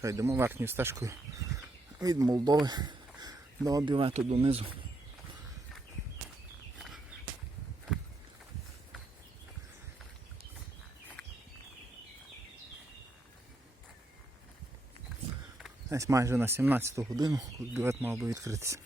стежка, йдемо верхньою стежкою від Молдови до Обівету донизу. Десь майже на 17 годину, коли бювет мав би відкритися.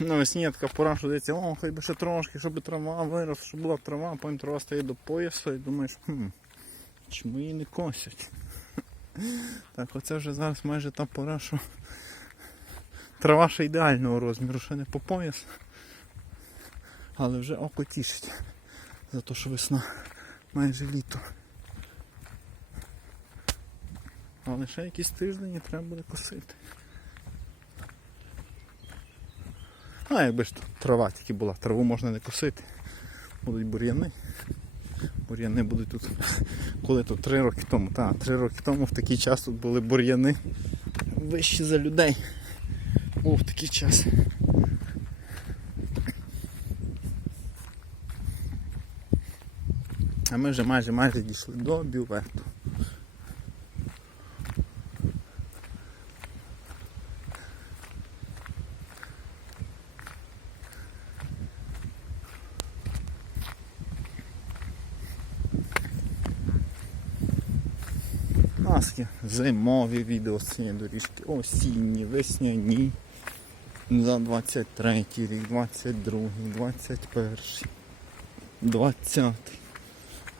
Навесні є така пора, що здається, о, хоч би ще трошки, щоб трава виросла, щоб була трава, а потім трава стає до поясу і думаєш, хм, чому її не косять? Так оце вже зараз майже та пора, що трава ще ідеального розміру, ще не по пояс, але вже око тішить за те, що весна майже літо. Але ще якісь тиждень треба буде косити. А якби ж тут трава тільки була, траву можна не косити. Будуть бур'яни. Бур'яни будуть тут. Коли то три роки тому, так, три роки тому в такий час тут були бур'яни вищі за людей. Був такий час. А ми вже майже майже дійшли до бювету. У зимові відео доріжки, осінні, весняні. За 23 рік, 22, 21, 20.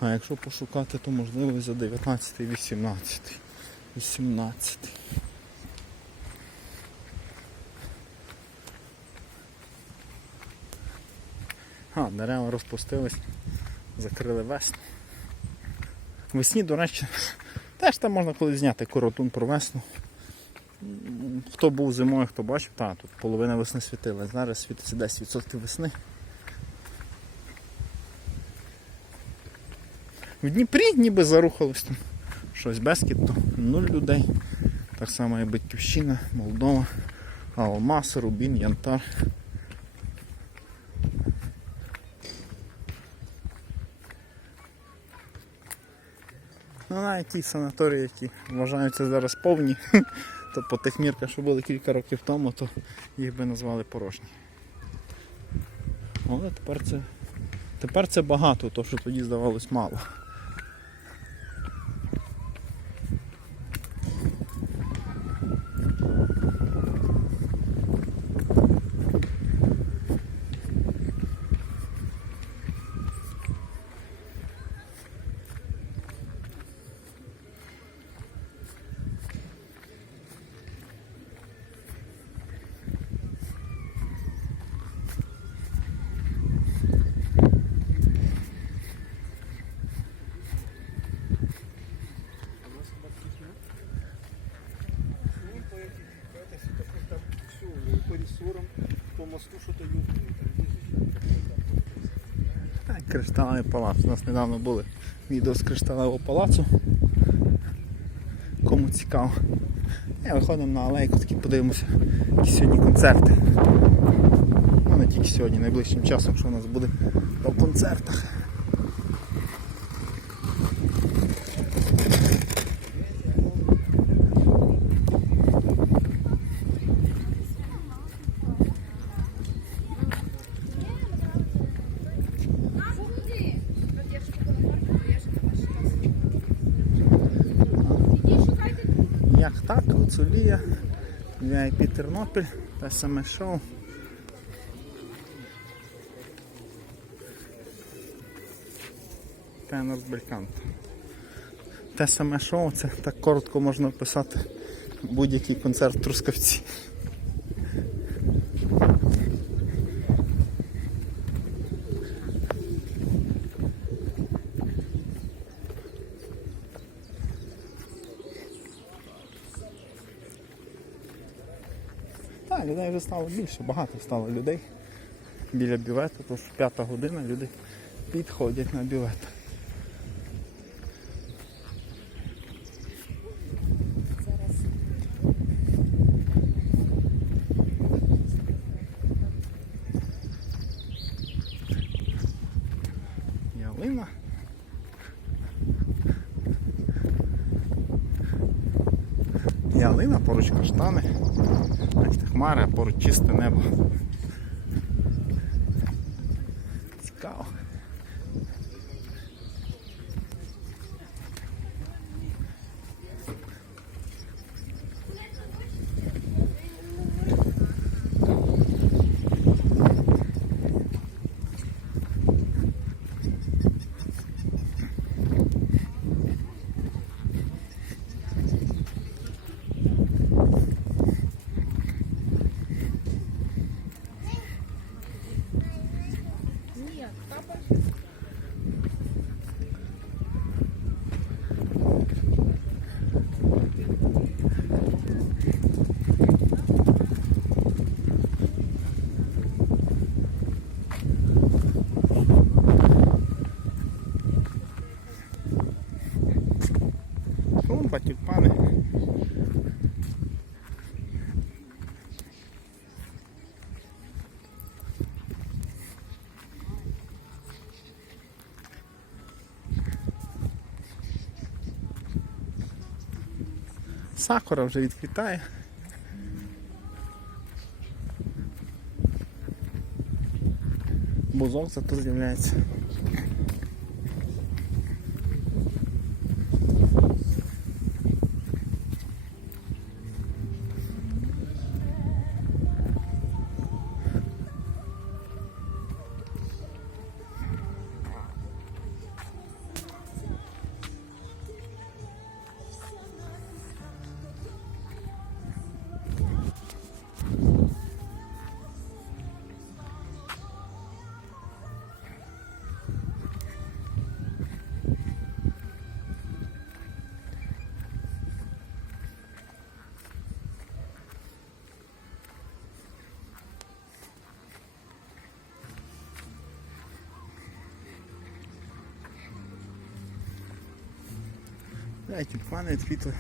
А якщо пошукати, то можливо за 19, 18, 18. А, дерева розпустились, закрили весну. Весні, до речі, теж там можна колись зняти коротун про весну. Хто був зимою, хто бачив, так, тут половина весни світила. Зараз світиться 10% весни. В Дніпрі ніби зарухалось там щось безкітно, нуль людей. Так само і Батьківщина, Молдова, Алмаз, Рубін, Янтар. Навіть ті санаторії, які вважаються зараз повні, то по тих мірках, що були кілька років тому, то їх би назвали порожні. Але тепер це, тепер це багато, то що тоді здавалось мало. Кришталевий палац. У нас недавно були відео з кришталевого палацу. Кому цікаво. Я виходимо на алейку, такі подивимося, які сьогодні концерти. Ну не тільки сьогодні, найближчим часом, що у нас буде по концертах. Як так, Гуцулія, VIP Тернопіль, те саме шоу. Тенор Белькант. Те саме шоу, це так коротко можна описати будь-який концерт в Трускавці. Людей вже стало більше, багато стало людей біля бювету, тож п'ята година люди підходять на бювет. Ялина, поруч каштани. Бачите, хмари, а поруч чисте небо. Цікаво. Клумба, тюльпани. Сакура вже відквітає. Бузок зато з'являється. Да, тюльпани відквітли.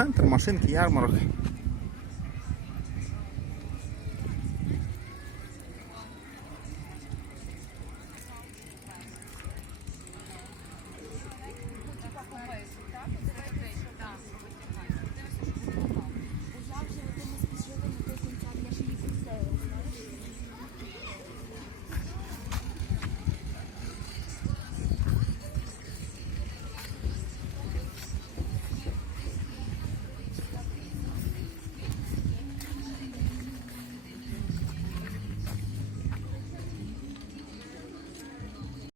Центр, машинки, ярмарок.